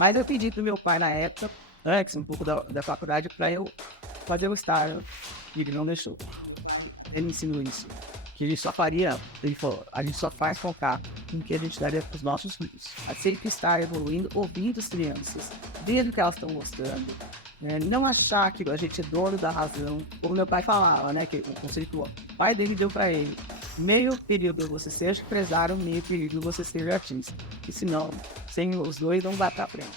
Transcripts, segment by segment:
Mas eu pedi pro meu pai na época, antes um pouco da faculdade, para eu fazer o estágio. E ele não deixou. Ele me ensinou isso. Que ele só faria, ele falou, a gente só faz focar no que a gente daria para os nossos filhos. A sempre estar evoluindo, ouvindo as crianças, vendo o que elas estão gostando. Né? Não achar que a gente é dono da razão. Como meu pai falava, né? Que o conceito, o pai dele deu para ele. Meio período você seja empresário, meio período você seja artista. E senão, sem os dois, não vai para frente.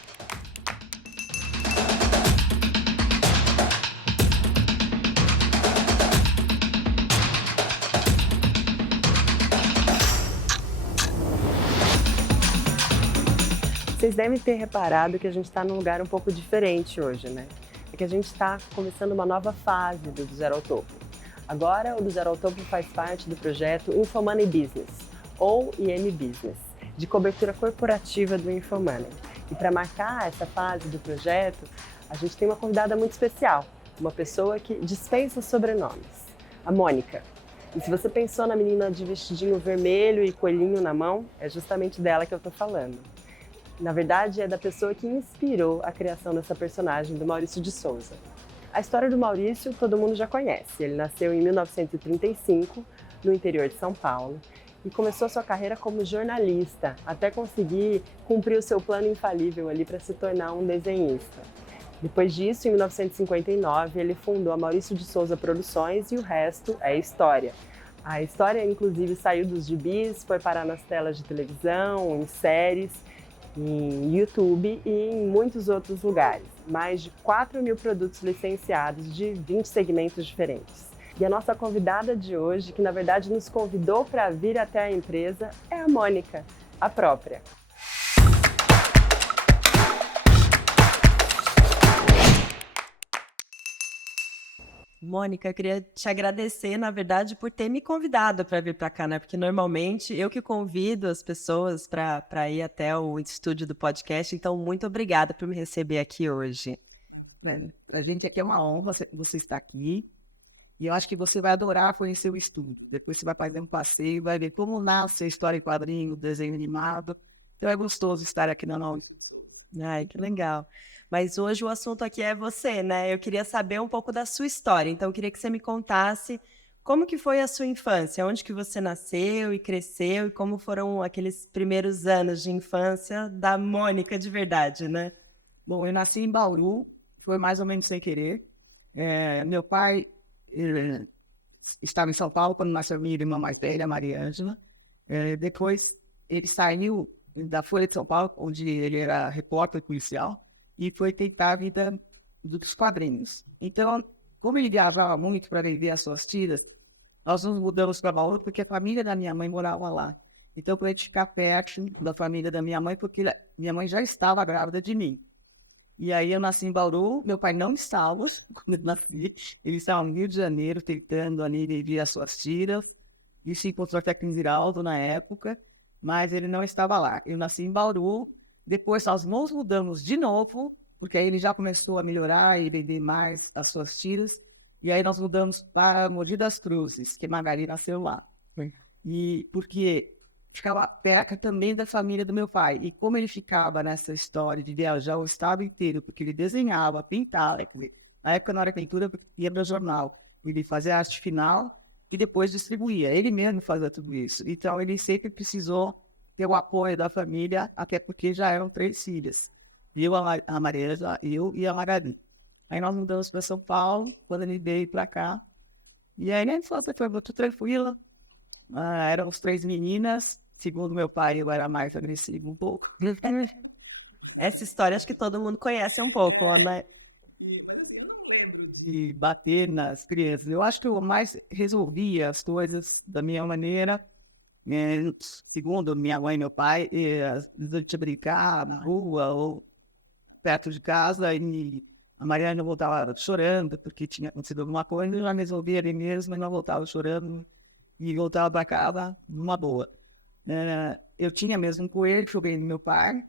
Vocês devem ter reparado que a gente está num lugar um pouco diferente hoje, né? É que a gente está começando uma nova fase do Zero ao Topo. Agora, o do Zero ao Topo faz parte do projeto Infomoney Business, ou IM Business, de cobertura corporativa do Infomoney. E para marcar essa fase do projeto, a gente tem uma convidada muito especial, uma pessoa que dispensa sobrenomes, a Mônica. E se você pensou na menina de vestidinho vermelho e coelhinho na mão, é justamente dela que eu estou falando. Na verdade, é da pessoa que inspirou a criação dessa personagem, do Maurício de Souza. A história do Maurício todo mundo já conhece. Ele nasceu em 1935, no interior de São Paulo, e começou sua carreira como jornalista, até conseguir cumprir o seu plano infalível ali para se tornar um desenhista. Depois disso, em 1959, ele fundou a Maurício de Souza Produções e o resto é história. A história, inclusive, saiu dos gibis, foi parar nas telas de televisão, em séries, em YouTube e em muitos outros lugares. Mais de 4.000 produtos licenciados de 20 segmentos diferentes. E a nossa convidada de hoje, que na verdade nos convidou para vir até a empresa, é a Mônica, a própria. Mônica, eu queria te agradecer, na verdade, por ter me convidado para vir para cá, né? Porque normalmente eu que convido as pessoas para ir até o estúdio do podcast, então muito obrigada por me receber aqui hoje. A gente aqui é uma honra você estar aqui. E eu acho que você vai adorar conhecer o estúdio. Depois você vai fazer um passeio, vai ver como nasce a história em quadrinho, desenho animado. Então é gostoso estar aqui na Nova. Ai, que legal. Mas hoje o assunto aqui é você, né? Eu queria saber um pouco da sua história. Então, eu queria que você me contasse como que foi a sua infância, onde que você nasceu e cresceu e como foram aqueles primeiros anos de infância da Mônica de verdade, né? Bom, eu nasci em Bauru, foi mais ou menos sem querer. Meu pai estava em São Paulo quando nasceu minha irmã mais velha, Maria Ângela. Depois ele saiu da Folha de São Paulo, onde ele era repórter policial, e foi tentar a vida dos quadrinhos. Então, como ele viajava muito para viver as suas tiras, nós nos mudamos para Bauru porque a família da minha mãe morava lá. Então, para a gente ficar perto da família da minha mãe, porque minha mãe já estava grávida de mim. E aí eu nasci em Bauru, meu pai não estava, quando eu nasci, ele estava no Rio de Janeiro tentando ali viver as suas tiras, e se encontrou até com o Giraldo na época, mas ele não estava lá. Eu nasci em Bauru, depois nós nos mudamos de novo, porque aí ele já começou a melhorar e vender mais as suas tiras, e aí nós mudamos para Mogi das Cruzes, que Margarida nasceu lá. E porque ficava perto também da família do meu pai. E como ele ficava nessa história de viajar o estado inteiro, porque ele desenhava, pintava, na época não era pintura, ia para o jornal. Ele fazia arte final e depois distribuía. Ele mesmo fazia tudo isso. Então ele sempre precisou ter o apoio da família, até porque já eram 3 filhas. Eu, a Marisa, eu e a Margarida. Aí nós mudamos para São Paulo, quando ele veio para cá. E aí a infância foi muito tranquila. Éramos 3 meninas. Segundo meu pai, eu era mais agressivo um pouco. Essa história acho que todo mundo conhece um pouco, né? De bater nas crianças. Eu acho que eu mais resolvia as coisas da minha maneira. Segundo minha mãe e meu pai, de brincar na rua ou perto de casa, e a Mariana voltava chorando porque tinha acontecido alguma coisa, eu já resolvia ali mesmo, e não voltava chorando e voltava para casa numa boa. Eu tinha mesmo um coelho que eu ganhei do meu pai.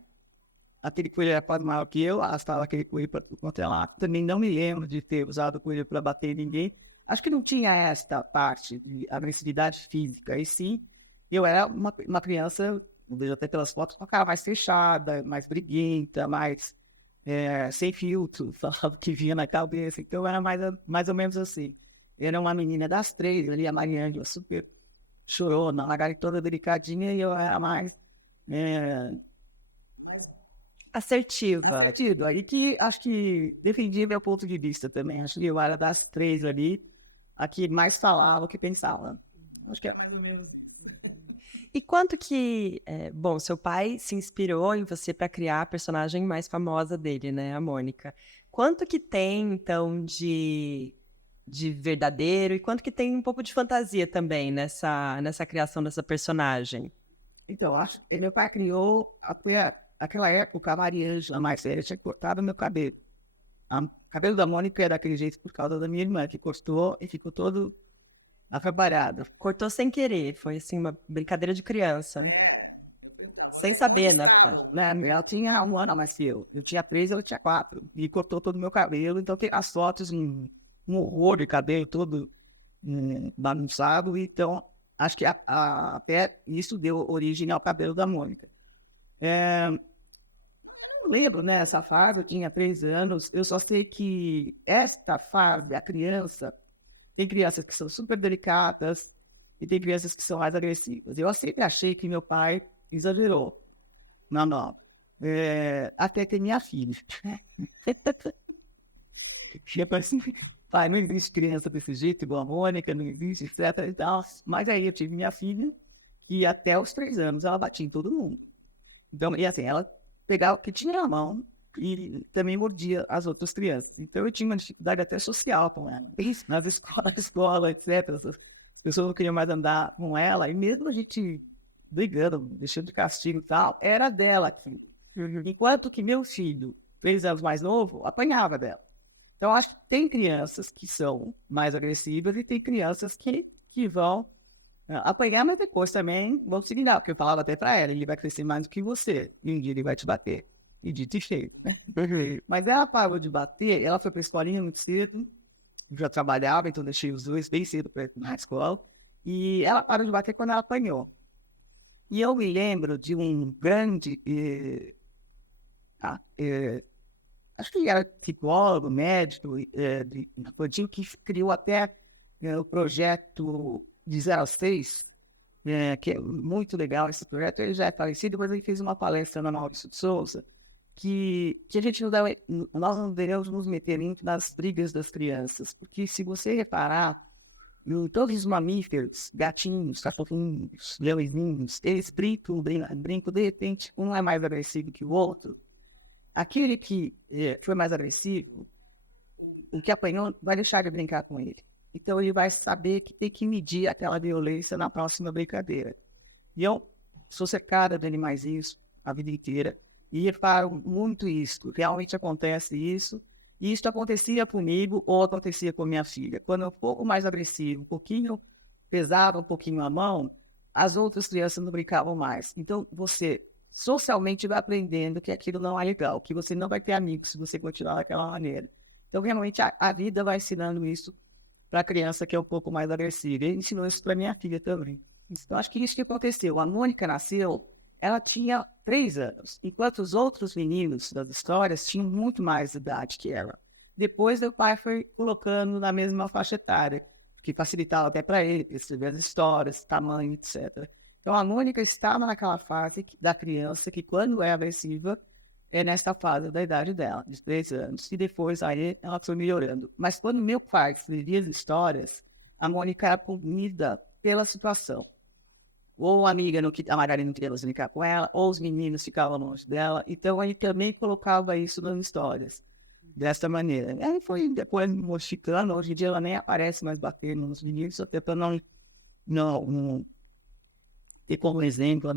Aquele coelho era quase maior que eu, arrastava aquele coelho para o lá. Também não me lembro de ter usado o coelho para bater em ninguém. Acho que não tinha esta parte de agressividade física. E sim, eu era uma criança eu vejo até pelas fotos, uma cara mais fechada, mais briguenta, mais sem filtro, falava o que vinha na cabeça. Então era mais ou menos assim. Era uma menina das 3, ali a Mariângela super chorona, a Gari toda delicadinha, e eu era mais Assertiva. partido. Aí que acho que defendia meu ponto de vista também. Acho que eu era das 3 ali, a que mais falava, que pensava. Acho que é mais ou menos. E quanto que, bom, seu pai se inspirou em você para criar a personagem mais famosa dele, né, a Mônica. Quanto que tem, então, de verdadeiro e quanto que tem um pouco de fantasia também nessa criação dessa personagem? Então, acho que meu pai criou, aquela época, a Mariângela mais velha tinha cortado meu cabelo. O cabelo da Mônica era daquele jeito por causa da minha irmã, que cortou e ficou todo acabarado. Cortou sem querer, foi assim uma brincadeira de criança. Sem saber, na verdade. Né? Ela tinha 1 ano a mais que eu. Eu tinha 3, ela tinha 4. E cortou todo o meu cabelo. Então tem as fotos, um horror de cabelo todo bagunçado. Então, acho que até isso deu origem ao cabelo da Mônica. Eu lembro, né? Essa fase, eu tinha 3 anos. Eu só sei que esta fase, a criança, tem crianças que são super delicadas e tem crianças que são mais agressivas. Eu sempre achei que meu pai exagerou. Não. Até ter minha filha. Tipo assim, pai, não existe criança desse jeito, igual a Mônica, não existe, etc. E tal. Mas aí eu tive minha filha, e até os 3 anos ela batia em todo mundo. Então, e até ela pegava o que tinha na mão e também mordia as outras crianças. Então eu tinha uma dificuldade até social com ela. Isso, na escola, etc. As pessoas não queriam mais andar com ela, e mesmo a gente brigando, deixando de castigo e tal, era dela aqui. Enquanto que meu filho, 3 anos mais novo, apanhava dela. Então, acho que tem crianças que são mais agressivas e tem crianças que vão apanhar, mas depois também vão se virar, porque eu falava até pra ela, ele vai crescer mais do que você, e um dia ele vai te bater. E dito e feito, né? Mas ela parou de bater, ela foi pra escolinha muito cedo, já trabalhava, então deixei os dois bem cedo pra ir na escola, e ela parou de bater quando ela apanhou. E eu me lembro de um grande, acho que era psicólogo, médico, infantil, que criou até o projeto de 0 a 6, que é muito legal esse projeto. Ele já é falecido, mas ele fez uma palestra na Maurício de Souza, que a gente nós não devemos nos meter nas brigas das crianças, porque se você reparar, todos os mamíferos, gatinhos, cachorrinhos, leõezinhos, eles brincam, de repente, um é mais agressivo que o outro. Aquele que foi mais agressivo, o que apanhou, vai deixar de brincar com ele. Então ele vai saber que tem que medir aquela violência na próxima brincadeira. E eu sou cercada de animaizinhos a vida inteira, e reparo muito isso. Realmente acontece isso. E isso acontecia comigo ou acontecia com minha filha. Quando eu um pouco mais agressivo, um pouquinho pesava um pouquinho a mão, as outras crianças não brincavam mais. Então você socialmente vai aprendendo que aquilo não é legal, que você não vai ter amigos se você continuar daquela maneira. Então realmente a vida vai ensinando isso para a criança que é um pouco mais agressiva. E ensinou isso para minha filha também. Então acho que isso que aconteceu. A Mônica nasceu, ela tinha 3 anos, enquanto os outros meninos das histórias tinham muito mais idade que ela. Depois, o pai foi colocando na mesma faixa etária, que facilitava até para ele escrever as histórias, tamanho, etc. Então, a Mônica estava naquela fase da criança que, quando é agressiva, é nesta fase da idade dela, de 3 anos. E depois, aí, ela foi melhorando. Mas quando meu pai escrevia as histórias, a Mônica era punida pela situação. Ou a amiga, a Margarida não queria brincar com ela, ou os meninos ficavam longe dela. Então, ele também colocava isso nas histórias, dessa maneira. Aí foi depois modificando, hoje em dia ela nem aparece mais batendo nos meninos, até para não ter como exemplo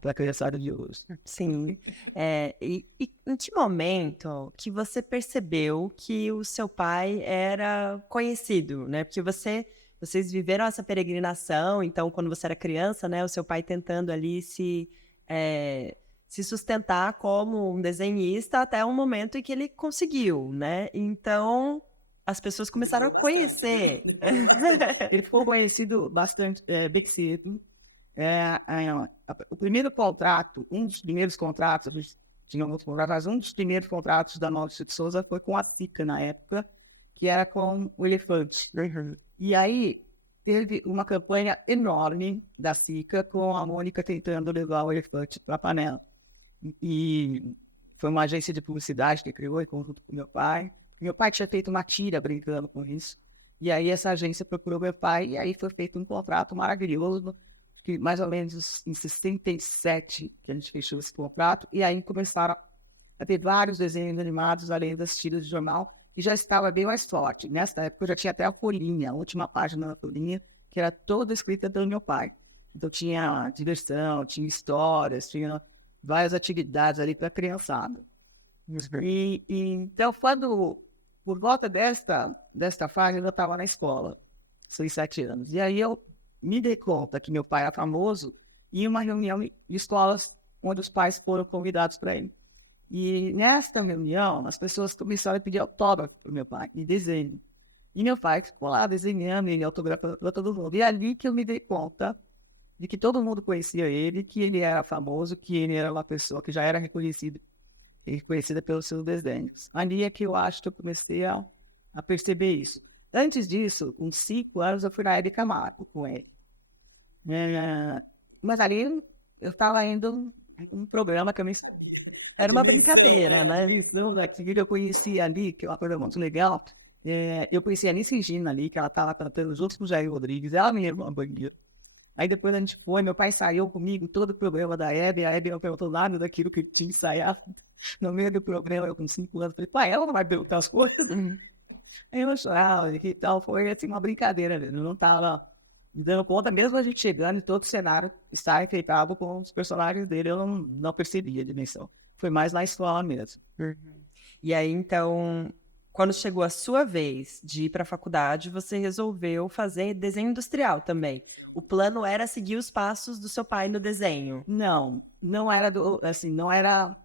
para a criançada de hoje. Sim. E em que momento que você percebeu que o seu pai era conhecido, né? Porque vocês viveram essa peregrinação, então, quando você era criança, né, o seu pai tentando ali se sustentar como um desenhista até um momento em que ele conseguiu, né? Então, as pessoas começaram a conhecer. Ele foi conhecido bastante bem cedo. O primeiro contrato, um dos primeiros contratos, tinha outros contratos, mas um dos primeiros contratos da Maurício de Souza foi com a Sica na época, que era com o Elefante. E aí teve uma campanha enorme da Sica com a Mônica tentando levar o Elefante para a panela. E foi uma agência de publicidade que criou em conjunto com meu pai. Meu pai tinha feito uma tira brincando com isso. E aí essa agência procurou meu pai e aí foi feito um contrato maravilhoso, que mais ou menos em 67 que a gente fechou esse contrato. E aí começaram a ter vários desenhos animados além das tiras de jornal e já estava bem mais forte. Nessa época eu já tinha até a Folhinha, a última página da Folhinha, que era toda escrita pelo meu pai. Então tinha diversão, tinha histórias, tinha várias atividades ali para a criançada. Então, por volta desta fase, eu estava na escola, 6, 7 anos. E aí eu me dei conta que meu pai era famoso em uma reunião de escolas onde os pais foram convidados para ele. E nesta reunião, as pessoas começaram a pedir autógrafo para meu pai, de desenho. E meu pai ficou lá desenhando e autografando para todo mundo. E é ali que eu me dei conta de que todo mundo conhecia ele, que ele era famoso, que ele era uma pessoa que já era reconhecida pelos seus desenhos. Ali é que eu acho que eu comecei a perceber isso. Antes disso, uns 5 anos, eu fui na Hebe Camargo com ele. Mas ali eu estava indo um programa que eu nem sabia. Era uma brincadeira, né? Eu conheci ali, que é uma coisa muito legal. Eu conheci a Nice Regina ali, que ela estava cantando junto com o Jair Rodrigues. Ela mesma, uma bandeira. Aí depois a gente foi, meu pai ensaiou comigo todo o programa da Hebe. A Hebe eu perguntou nada daquilo que tinha ensaiado. No meio do programa, eu com 5 anos, falei, pai, ela não vai perguntar as coisas? Aí eu chorava e tal, foi assim uma brincadeira, né? Eu não tava dando conta, mesmo a gente chegando em todo o cenário, estar enfeitado com os personagens dele, eu não percebia a dimensão. Foi mais na escola mesmo. E aí, então, quando chegou a sua vez de ir para a faculdade, você resolveu fazer desenho industrial também. O plano era seguir os passos do seu pai no desenho. Não era não era.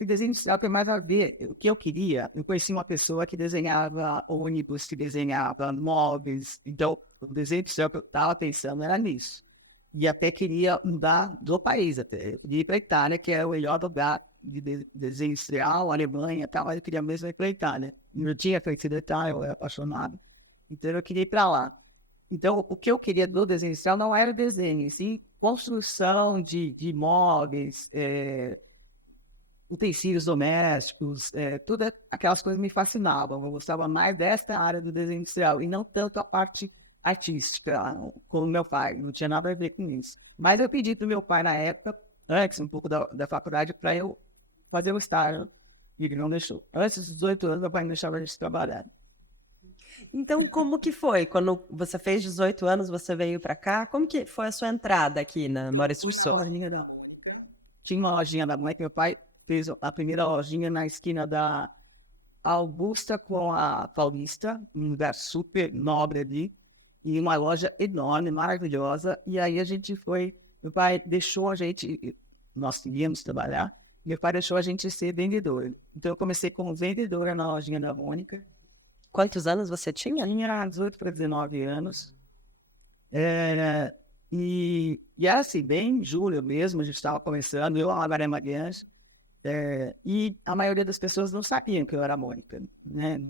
O desenho industrial tem mais a ver. O que eu queria, eu conheci uma pessoa que desenhava ônibus, que desenhava móveis. Então, o desenho industrial que eu estava pensando era nisso. E até queria mudar do país, até. Eu queria ir para a Itália, que é o melhor lugar de desenho industrial, Alemanha e tal, mas eu queria mesmo ir para a Itália. Eu tinha feito esse detalhe, eu era apaixonado. Então, eu queria ir para lá. Então, o que eu queria do desenho industrial não era desenho, sim construção de móveis, utensílios domésticos, todas aquelas coisas me fascinavam. Eu gostava mais desta área do desenho industrial e não tanto a parte artística, como meu pai, não tinha nada a ver com isso. Mas eu pedi para o meu pai na época, antes um pouco da faculdade, para eu fazer o estágio, e ele não deixou. Antes dos 18 anos, meu pai não deixava a gente trabalhar. Então, como que foi? Quando você fez 18 anos, você veio para cá? Como que foi a sua entrada aqui na Maurício de Souza? Tinha uma lojinha da mãe que meu pai fez a primeira lojinha na esquina da Augusta com a Paulista, um lugar super nobre ali, e uma loja enorme, maravilhosa. E aí a gente foi, meu pai deixou a gente, nós íamos trabalhar, meu pai deixou a gente ser vendedor. Então eu comecei como vendedora na lojinha da Mônica. Quantos anos você tinha? Tinha 18 para 19 anos. E era assim, bem em julho mesmo, a gente estava começando, eu, a Maria Magalhães, e a maioria das pessoas não sabiam que eu era Mônica, né?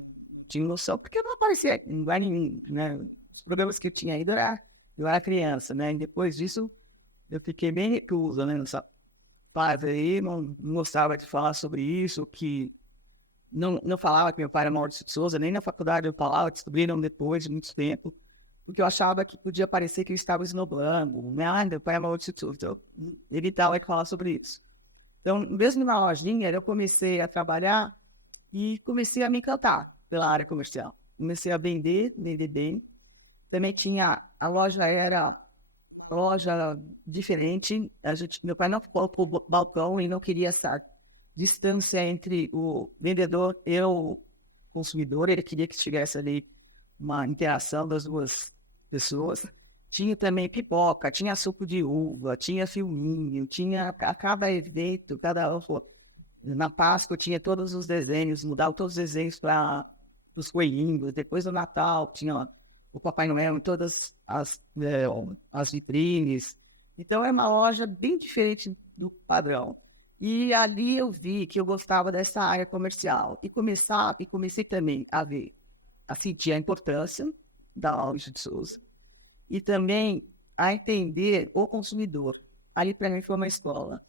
Tinha noção, porque eu não aparecia em lugar nenhum, né? Os problemas que eu tinha ainda eu era criança, né? E depois disso, eu fiquei bem recluso, né? Nessa fase aí, não gostava de falar sobre isso, que não falava que meu pai era Maurício de Souza, nem na faculdade eu falava, descobriram depois de muito tempo, porque eu achava que podia parecer que eu estava esnobando, meu pai é Maurício de Souza, então evitava de falar sobre isso. Então, mesmo na lojinha, eu comecei a trabalhar e comecei a me encantar pela área comercial. Comecei a vender bem. Também tinha, a loja era loja diferente, meu pai não ficou para o balcão e não queria essa distância entre o vendedor e o consumidor, ele queria que tivesse ali uma interação das duas pessoas. Tinha também pipoca, tinha suco de uva, tinha filminho, tinha a cada evento, na Páscoa tinha todos os desenhos, mudava todos os desenhos para os coelhinhos. Depois do Natal tinha o Papai Noel em todas as vitrines. Então, é uma loja bem diferente do padrão. E ali eu vi que eu gostava dessa área comercial. E comecei também a sentir a importância da Maurício de Souza. E também a entender o consumidor. Ali, para mim, foi uma escola.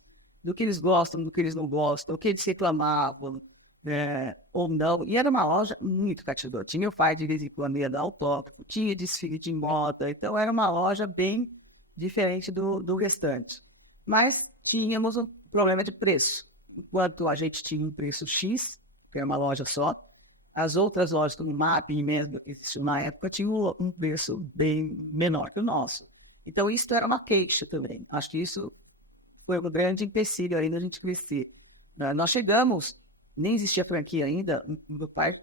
Do que eles gostam, do que eles não gostam, o que eles reclamavam, ou não. E era uma loja muito cativadora. Tinha o Fire de vez em quando ia dar o tópico, tinha desfile de moda. Então, era uma loja bem diferente do restante. Mas tínhamos um problema de preço. Enquanto a gente tinha um preço X, que era uma loja só, as outras lojas, como Mapping mesmo, que existiam na época, tinham um preço bem menor que o nosso. Então, isso era uma queixa também. Acho que isso foi um grande empecilho ainda a gente crescer. Nós chegamos, nem existia franquia ainda, meu pai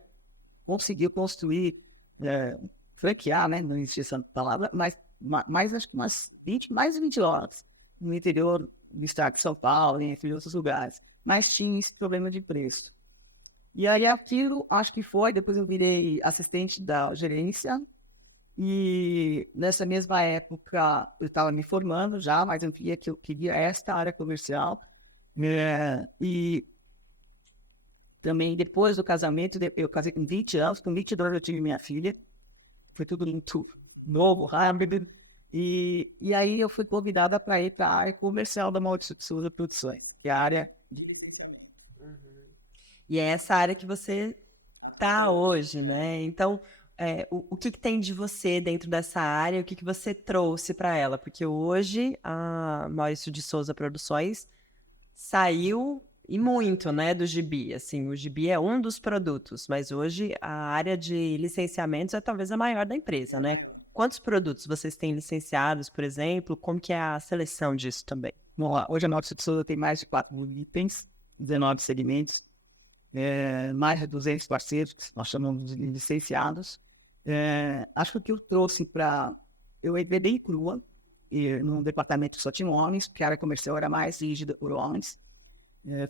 conseguiu construir, franquear, né? Não existia essa palavra, mas acho que mais de 20 lojas no interior do estado de São Paulo, entre outros lugares. Mas tinha esse problema de preço. E aí aquilo, acho que foi, depois eu virei assistente da gerência, e nessa mesma época eu estava me formando já, mas eu via que eu queria esta área comercial. E também depois do casamento, eu casei com 20 anos, com 22 eu tive minha filha. Foi tudo muito novo, rápido. E aí eu fui convidada para ir para a área comercial da Maurício de Souza Produções, que é a área de licenciamento. E é essa área que você está hoje, né? Então, o que tem de você dentro dessa área? O que você trouxe para ela? Porque hoje a Maurício de Souza Produções saiu e muito, né, do Gibi. Assim, o Gibi é um dos produtos, mas hoje a área de licenciamentos é talvez a maior da empresa, né? Quantos produtos vocês têm licenciados, por exemplo? Como que é a seleção disso também? Vamos lá, hoje a Maurício de Souza tem mais de 4.000 itens, 19 segmentos, mais de 200 parceiros, nós chamamos de licenciados. Acho que o que eu trouxe para... Eu entrei bem crua, e num departamento que só tinha homens, porque a área comercial era mais rígida por homens.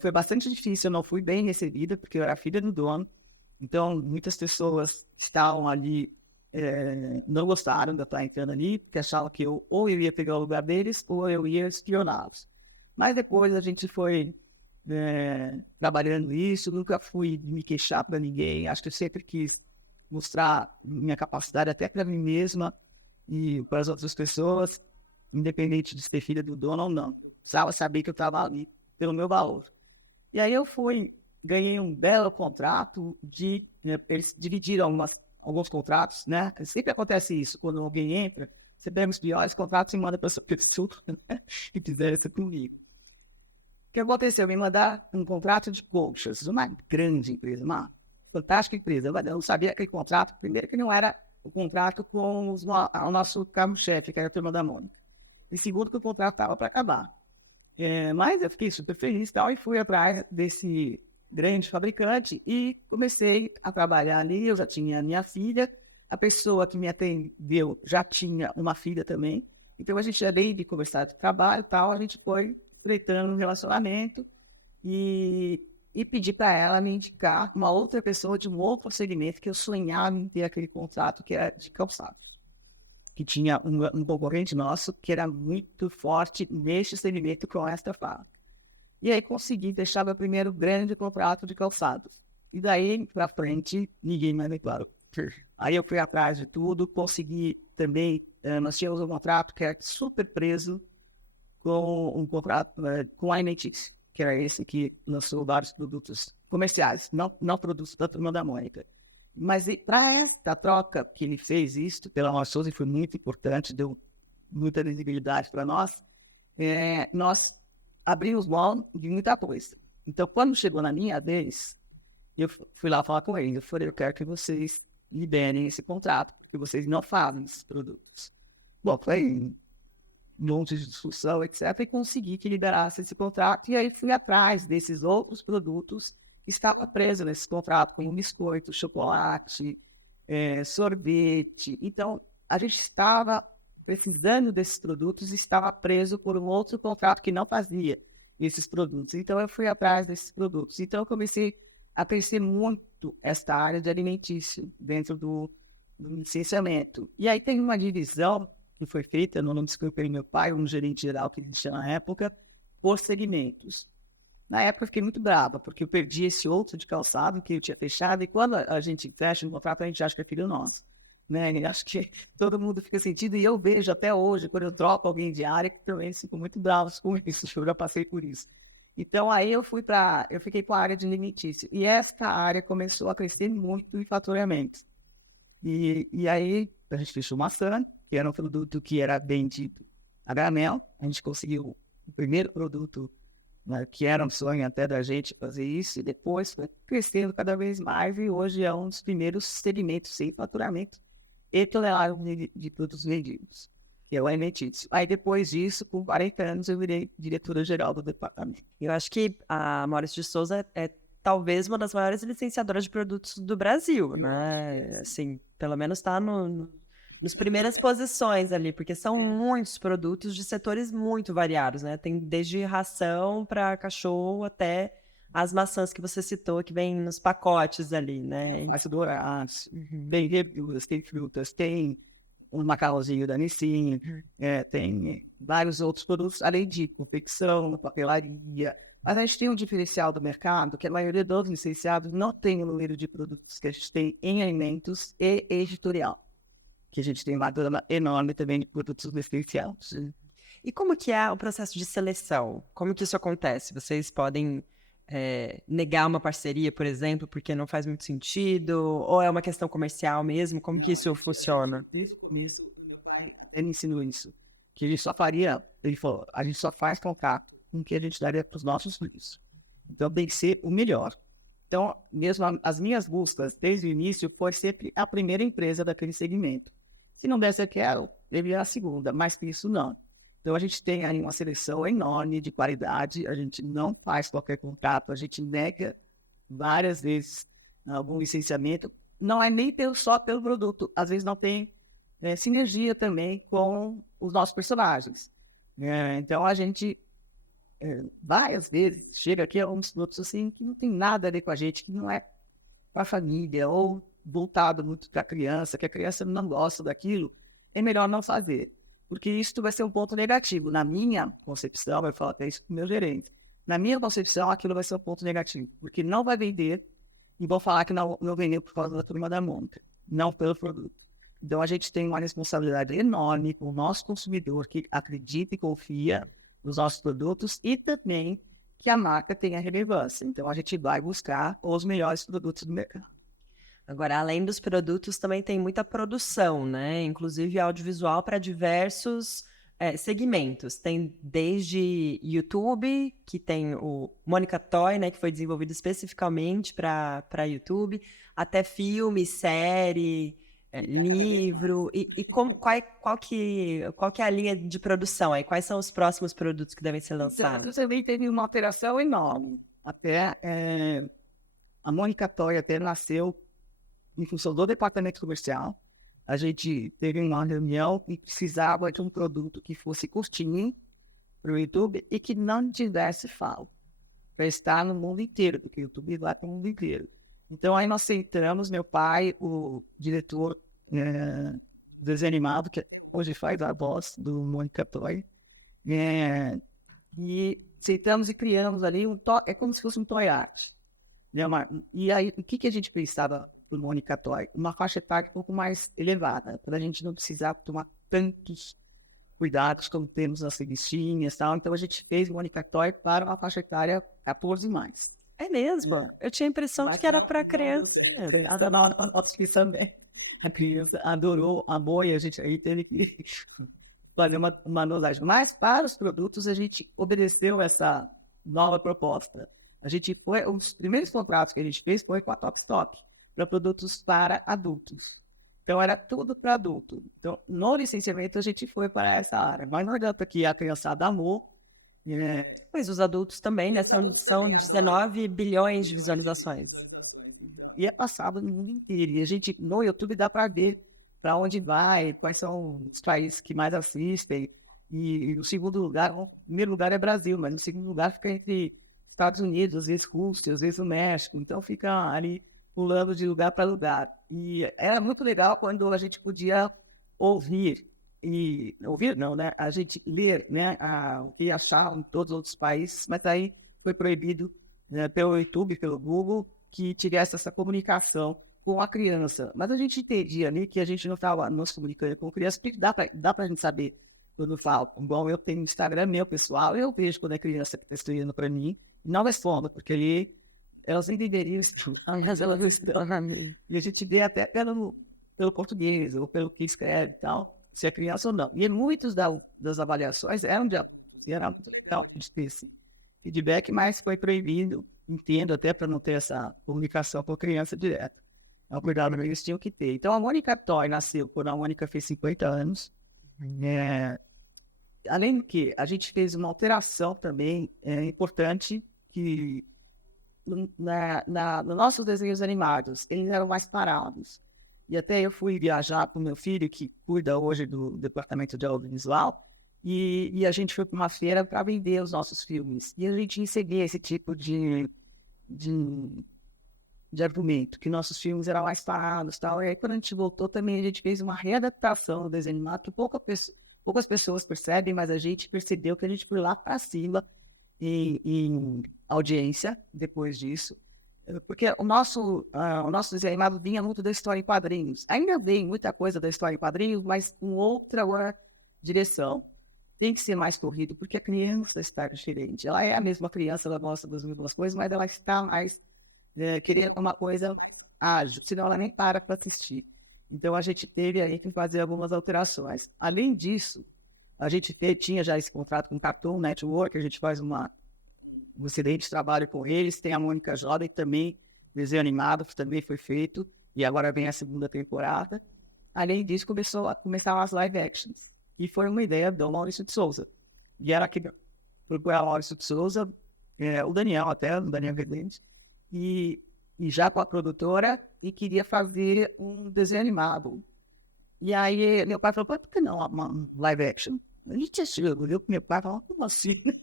Foi bastante difícil, eu não fui bem recebida, porque eu era filha do dono. Então, muitas pessoas que estavam ali não gostaram de estar entrando ali, porque achavam que ou eu ia pegar o lugar deles, ou eu ia espioná-los. Mas depois a gente foi trabalhando isso, nunca fui me queixar para ninguém. Acho que eu sempre quis mostrar minha capacidade até para mim mesma e para as outras pessoas, independente de ser filha do dono ou não. Precisava saber que eu estava ali pelo meu valor. E aí eu ganhei um belo contrato eles dividiram alguns contratos, né? Sempre acontece isso, quando alguém entra, você pega os piores contratos e manda para essa pessoa que fizer isso comigo. O que aconteceu? Me mandar um contrato de colchas, uma grande empresa, uma fantástica empresa. Eu não sabia aquele contrato, primeiro que não era o contrato com o nosso carro-chefe, que era a turma da Mônica. E segundo que o contrato estava para acabar. Mas eu fiquei super feliz e tal, e fui atrás desse grande fabricante e comecei a trabalhar ali. Eu já tinha minha filha, a pessoa que me atendeu já tinha uma filha também. Então a gente já veio de conversar de trabalho e tal, a gente foi estreitando um relacionamento e pedi para ela me indicar uma outra pessoa de um outro segmento que eu sonhava em ter aquele contrato que era de calçado. Que tinha um concorrente nosso que era muito forte neste segmento com esta fala. E aí consegui deixar meu primeiro grande contrato de calçados. E daí pra frente, ninguém mais me parou. Aí eu fui atrás de tudo, consegui também, nós tínhamos um contrato que era super preso com um contrato com a Inetis, que era esse que lançou vários produtos comerciais, não produtos da Turma da Mônica. Mas para essa troca que ele fez isso pela Maurício Souza, foi muito importante, deu muita visibilidade para nós, nós abrimos mão de muita coisa. Então, quando chegou na minha vez, eu fui lá falar com eles. Eu falei, eu quero que vocês liberem esse contrato, porque vocês não fazem esses produtos. Bom, foi um monte de discussão, etc. E consegui que liberasse esse contrato. E aí fui atrás desses outros produtos. Estava preso nesse contrato, como biscoito, chocolate, sorvete. Então, a gente estava precisando desses produtos e estava preso por um outro contrato que não fazia esses produtos. Então, eu fui atrás desses produtos. Então, eu comecei a crescer muito esta área de alimentício dentro do licenciamento. E aí tem uma divisão que foi feita, no nome do meu pai, um gerente geral que ele tinha na época, por segmentos. Na época eu fiquei muito brava, porque eu perdi esse outro de calçado que eu tinha fechado, e quando a gente fecha um contrato, a gente acha que é filho nosso. Né? E acho que todo mundo fica sentido, e eu vejo até hoje, quando eu troco alguém de área, que também fico muito bravo com isso, eu já passei por isso. Então aí eu fiquei com a área de alimentício, e essa área começou a crescer muito em faturamento. E aí a gente fechou maçã, que era um produto que era vendido a granel, a gente conseguiu o primeiro produto, né, que era um sonho até da gente fazer isso, e depois foi crescendo cada vez mais, e hoje é um dos primeiros segmentos sem faturamento e tonelada de produtos vendidos, que é o alimentício. Aí depois disso, por 40 anos, eu virei diretora-geral do departamento. Eu acho que a Maurício de Souza é talvez uma das maiores licenciadoras de produtos do Brasil, né? Assim, pelo menos está nos primeiras posições ali, porque são muitos produtos de setores muito variados, né? Tem desde ração para cachorro até as maçãs que você citou, que vem nos pacotes ali, né? Ácido dourados, tem verduras, tem frutas, tem um macarrãozinho da Nissin, tem vários outros produtos, além de confecção, papelaria. Mas a gente tem um diferencial do mercado, que a maioria dos licenciados não tem o número de produtos que a gente tem em alimentos e editorial, que a gente tem uma gama enorme também de produtos licenciados. E como que é o processo de seleção? Como que isso acontece? Vocês podem negar uma parceria, por exemplo, porque não faz muito sentido? Ou é uma questão comercial mesmo? Como que isso funciona? Desde o começo, ele ensinou isso, que ele falou, a gente só faz contato com o que a gente daria para os nossos filhos. Então tem que ser o melhor. Então, mesmo as minhas buscas, desde o início, foi sempre a primeira empresa daquele segmento. Se não desse aquela, ele é a segunda, mas que isso não. Então, a gente tem aí uma seleção enorme de qualidade, a gente não faz qualquer contato, a gente nega várias vezes algum licenciamento. Não é nem só pelo produto, às vezes não tem sinergia também com os nossos personagens. Então, a gente várias vezes chega aqui a uns produtos assim que não tem nada a ver com a gente, que não é com a família, ou voltado muito para a criança, que a criança não gosta daquilo, é melhor não fazer. Porque isso vai ser um ponto negativo. Na minha concepção, eu falo até isso com o meu gerente, na minha concepção, aquilo vai ser um ponto negativo, porque não vai vender, e vão falar que não vendeu por causa da turma da monta, não pelo produto. Então, a gente tem uma responsabilidade enorme com o nosso consumidor, que acredita e confia nos nossos produtos, e também que a marca tenha relevância. Então, a gente vai buscar os melhores produtos do mercado. Agora, além dos produtos, também tem muita produção, né? Inclusive audiovisual para diversos segmentos. Tem desde YouTube, que tem o Mônica Toy, né, que foi desenvolvido especificamente para YouTube, até filme, série, livro. E qual que é a linha de produção aí? Quais são os próximos produtos que devem ser lançados? Você também teve uma alteração enorme. Até a Mônica Toy até nasceu em função do departamento comercial. A gente teve uma reunião e precisava de um produto que fosse curtinho para o YouTube e que não tivesse fala, para estar no mundo inteiro, porque o YouTube vai para o mundo inteiro. Então, aí nós sentamos, meu pai, o diretor do desenho animado, que hoje faz a voz do Mônica Toy, e sentamos e criamos ali é como se fosse um toy art. Né? E aí, o que a gente pensava do Mônica Toy? Uma faixa etária um pouco mais elevada, para a gente não precisar tomar tantos cuidados como temos nas revistinhas e tal. Então, a gente fez Mônica Toy para uma faixa etária 14+. É mesmo? Eu tinha a impressão de que era para criança. A criança adorou, amou, e a gente aí teve que fazer uma anulagem. Mas para os produtos, a gente obedeceu essa nova proposta. Um dos primeiros contratos que a gente fez foi com a Top Stock, para produtos para adultos. Então, era tudo para adulto. Então, no licenciamento, a gente foi para essa área. Mas não adianta que a criançada amou. Pois os adultos também, né? São 19 bilhões de visualizações. E é passado no mundo inteiro. E a gente, no YouTube, dá para ver para onde vai, quais são os países que mais assistem. E o segundo lugar, o primeiro lugar é Brasil, mas no segundo lugar fica entre Estados Unidos, às vezes Rússia, às vezes o México. Então, fica ali pulando de lugar para lugar. E era muito legal quando a gente podia ouvir e ouvir não, né? A gente ler, né? E achar em todos os outros países, mas daí foi proibido, né, pelo YouTube, pelo Google, que tivesse essa comunicação com a criança. Mas a gente entendia ali que a gente não estava nos comunicando com criança, porque dá pra gente saber quando fala. Igual eu tenho um Instagram meu pessoal, eu vejo quando a criança está escrevendo para mim, não respondo, porque ali elas nem deveriam estudar, mas elas não estudam. E a gente vê até pelo português, ou pelo que escreve e tal, se é criança ou não. E muitas das avaliações eram de esse feedback, mas foi proibido, entendo, até para não ter essa comunicação com a criança direta. É um cuidado que eles tinham que ter. Então, a Mônica Toy nasceu quando a Mônica fez 50 anos. Além do que, a gente fez uma alteração também importante, que nos nossos desenhos animados, eles eram mais parados. E até eu fui viajar com meu filho, que cuida hoje do departamento de audiovisual, e a gente foi para uma feira para vender os nossos filmes. E a gente recebia esse tipo de argumento, que nossos filmes eram mais parados e tal. E aí, quando a gente voltou também, a gente fez uma readaptação do desenho animado, que poucas pessoas percebem, mas a gente percebeu que a gente foi lá para cima em audiência depois disso. Porque o nosso desenho animado vinha muito da história em quadrinhos. Ainda vem muita coisa da história em quadrinhos, mas com outra direção. Tem que ser mais corrido, porque a criança está diferente. Ela é a mesma criança, ela gosta das mesmas coisas, mas ela está mais querendo uma coisa ágil, senão ela nem para assistir. Então a gente teve aí que fazer algumas alterações. Além disso, a gente tinha já esse contrato com o Cartoon Network, a gente faz um excelente trabalho com eles. Tem a Mônica Jovem também, desenho animado, que também foi feito, e agora vem a segunda temporada. Além disso, começaram as live actions, e foi uma ideia do Maurício de Souza. E era que procurava o Maurício de Souza, o Daniel Verlente, e já com a produtora, e queria fazer um desenho animado. E aí meu pai falou, por que não uma live action? A gente achou, viu? Meu pai falou, como assim? Como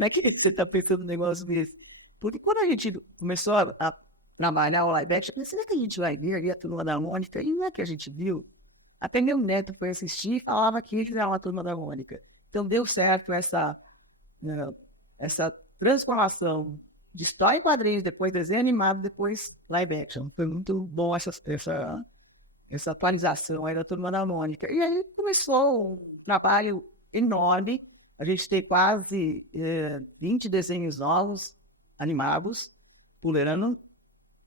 é que você está pensando um negócio desse? Porque quando a gente começou a trabalhar o live action, será que a gente vai ver ali a Turma da Mônica? E não é que a gente viu? Até meu neto foi assistir e falava que ia virar uma Turma da Mônica. Então deu certo essa transformação de história em quadrinhos, depois desenho animado, depois live action. Foi muito bom essa atualização aí da Turma da Mônica. E aí começou um trabalho enorme. A gente tem quase 20 desenhos novos, animados, por ano.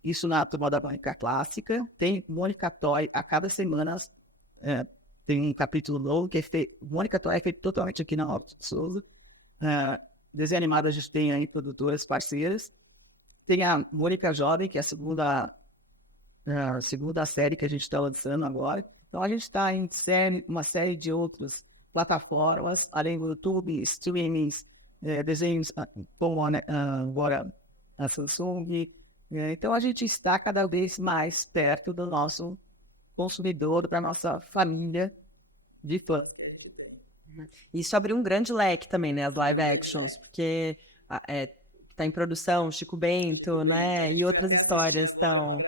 Isso na Turma da Mônica clássica. Tem Mônica Toy a cada semana. Tem um capítulo novo, que Mônica Toy é feito totalmente aqui na Maurício de Souza. Desenho animado a gente tem aí produtoras parceiras. Tem a Mônica Jovem, que é a segunda série que a gente está lançando agora. Então a gente está em uma série de outras plataformas, além do YouTube, streamings, desenhos como agora a Samsung. Então a gente está cada vez mais perto do nosso consumidor, da nossa família de fãs. Isso abriu um grande leque também, né? As live actions, porque tá em produção, Chico Bento, né? E outras histórias estão.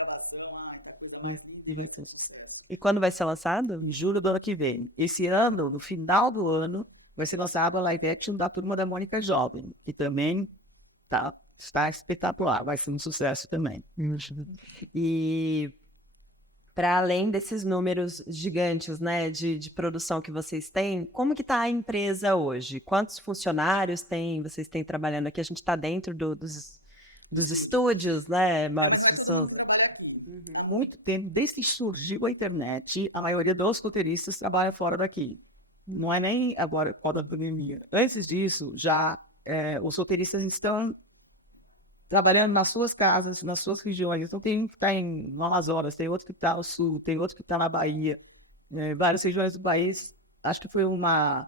E quando vai ser lançado? Em julho do ano que vem. Esse ano, no final do ano, vai ser lançado a live action da Turma da Mônica Jovem, que também está espetacular, vai ser um sucesso também. E para além desses números gigantes, né, de produção que vocês têm, como que está a empresa hoje? Quantos funcionários vocês têm trabalhando aqui? A gente está dentro dos estúdios, né, Maurício de Souza? Há muito tempo, desde que surgiu a internet, a maioria dos roteiristas trabalha fora daqui. Não é nem agora, fora da pandemia. Antes disso, já os roteiristas estão trabalhando nas suas casas, nas suas regiões. Então tem um que está em Amazonas, tem outro que está ao sul, tem outro que está na Bahia. Várias regiões do país. Acho que foi uma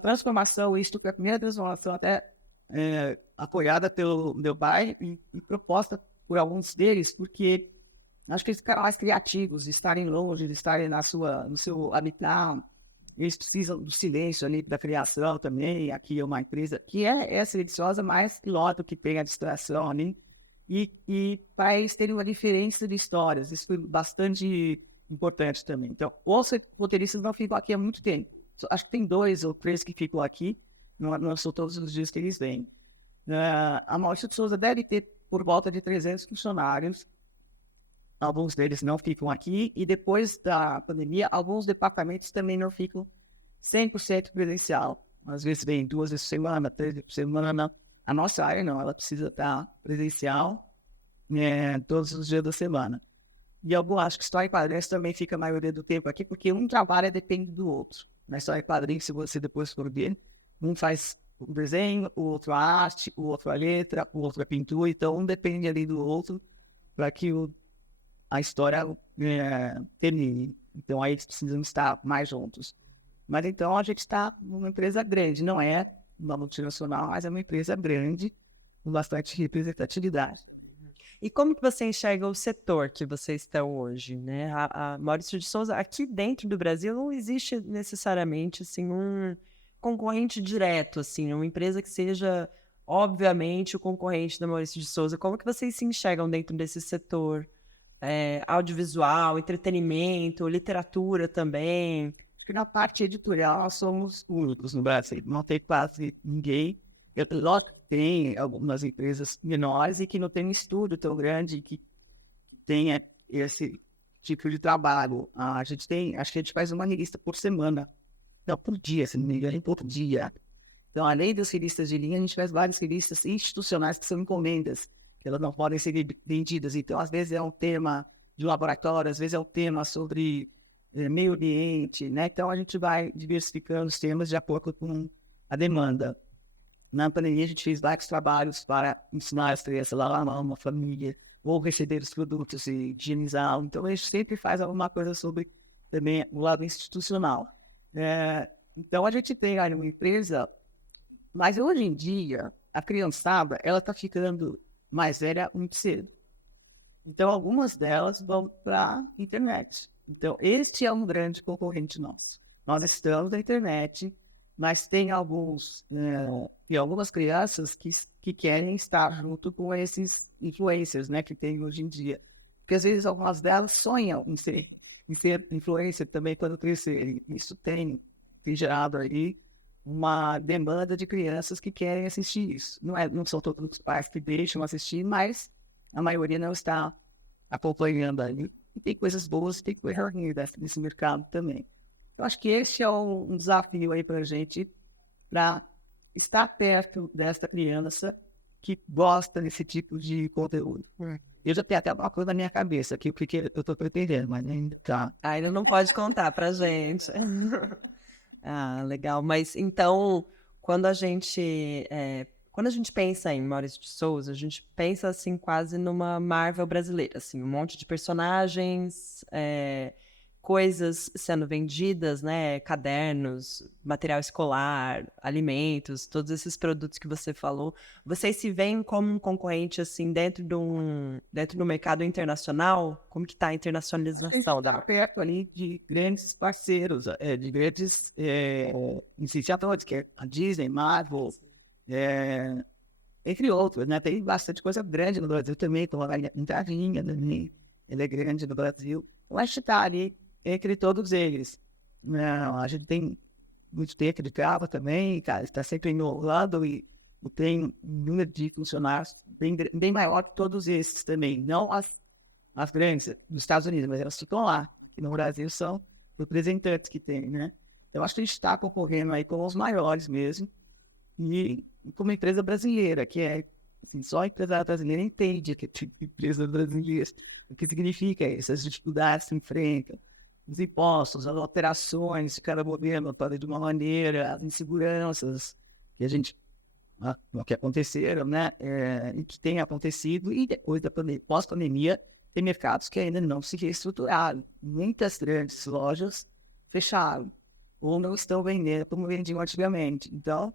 transformação, isto foi a primeira transformação até apoiada pelo meu pai e proposta por alguns deles, porque acho que eles ficaram mais criativos, de estarem longe, de estarem no seu habitat. Eles precisam do silêncio ali da criação também. Aqui é uma empresa que é silenciosa, mas piloto que tem a distração ali. E para eles terem uma diferença de histórias. Isso foi bastante importante também. Então, os roteiristas não ficam aqui há muito tempo. Acho que tem 2 ou 3 que ficam aqui, não são todos os dias que eles vêm. A Maurício de Souza deve ter por volta de 300 funcionários. Alguns deles não ficam aqui. E depois da pandemia, alguns departamentos também não ficam 100% presencial. Às vezes vem 2 vezes por semana, 3 vezes por semana. A nossa área não, ela precisa estar presencial todos os dias da semana. E eu acho que história e quadrinhos também fica a maioria do tempo aqui, porque um trabalho depende do outro. Na história e quadrinhos, se você depois for ver, um faz o desenho, o outro a arte, o outro a letra, o outro a pintura. Então, um depende ali do outro para que a história termine. Então, aí eles precisam estar mais juntos. Mas então, a gente está numa empresa grande. Não é uma multinacional, mas é uma empresa grande, com bastante representatividade. E como que você enxerga o setor que vocês estão hoje, né? A Maurício de Souza, aqui dentro do Brasil, não existe necessariamente, assim, um concorrente direto, assim, uma empresa que seja, obviamente, o concorrente da Maurício de Souza. Como que vocês se enxergam dentro desse setor? Audiovisual, entretenimento, literatura também. Na parte editorial, nós somos únicos no Brasil. Não tem quase ninguém. Lógico que tem algumas empresas menores e que não tem um estúdio tão grande que tenha esse tipo de trabalho. Acho que a gente faz uma revista por semana. Não, por dia, se não me engano, por dia. Então, além das revistas de linha, a gente faz várias revistas institucionais que são encomendas. Elas não podem ser vendidas. Então, às vezes é um tema de laboratório, às vezes é um tema sobre meio ambiente, né? Então, a gente vai diversificando os temas de acordo com a demanda. Na pandemia, a gente fez vários trabalhos para ensinar as crianças a lavar uma família, ou receber os produtos e higienizar. Então, a gente sempre faz alguma coisa sobre também o lado institucional. Então, a gente tem aí uma empresa, mas hoje em dia, a criançada, ela está ficando mais velha muito cedo. Então, algumas delas vão para a internet. Então, este é um grande concorrente nosso. Nós estamos na internet, mas tem algumas crianças que querem estar junto com esses influencers, né, que tem hoje em dia. Porque às vezes algumas delas sonham em ser influencer também quando crescerem. Isso tem gerado aí uma demanda de crianças que querem assistir isso. Não são todos os pais que deixam assistir, mas a maioria não está acompanhando aí. E tem coisas boas, tem coisas ruins nesse mercado também. Eu acho que esse é um desafio aí para a gente, para estar perto dessa criança que gosta desse tipo de conteúdo. Eu já tenho até uma coisa na minha cabeça aqui, porque eu estou pretendendo, mas ainda tá. Ainda não pode contar pra gente. Legal. Mas então, quando a gente pensa em Maurício de Souza, a gente pensa assim quase numa Marvel brasileira, assim, um monte de personagens, coisas sendo vendidas, né? Cadernos, material escolar, alimentos, todos esses produtos que você falou. Vocês se veem como um concorrente assim dentro do mercado internacional? Como que está a internacionalização da perto ali de grandes parceiros, de grandes iniciadores, que é a Disney, Marvel, entre outros, né? Tem bastante coisa grande no Brasil também, então a Inteirinha, né? Ele é grande no Brasil. Eu acho que está ali entre todos eles. A gente tem muito tempo de cava também, cara, está sempre inovando e tem um número de funcionários bem maior que todos esses também. Não as grandes dos Estados Unidos, mas elas ficam lá. E no Brasil são representantes que tem, né? Eu acho que a gente está concorrendo aí com os maiores mesmo. E como empresa brasileira, que é assim, só a empresa brasileira entende que tipo de empresa brasileira, o que significa essas dificuldades que se enfrentam, os impostos, as alterações de cada governo para de uma maneira, inseguranças que aconteceram, né? E que tem acontecido, e depois da pós-pandemia, tem mercados que ainda não se reestruturaram. Muitas grandes lojas fecharam, ou não estão vendendo como vendiam antigamente. Então,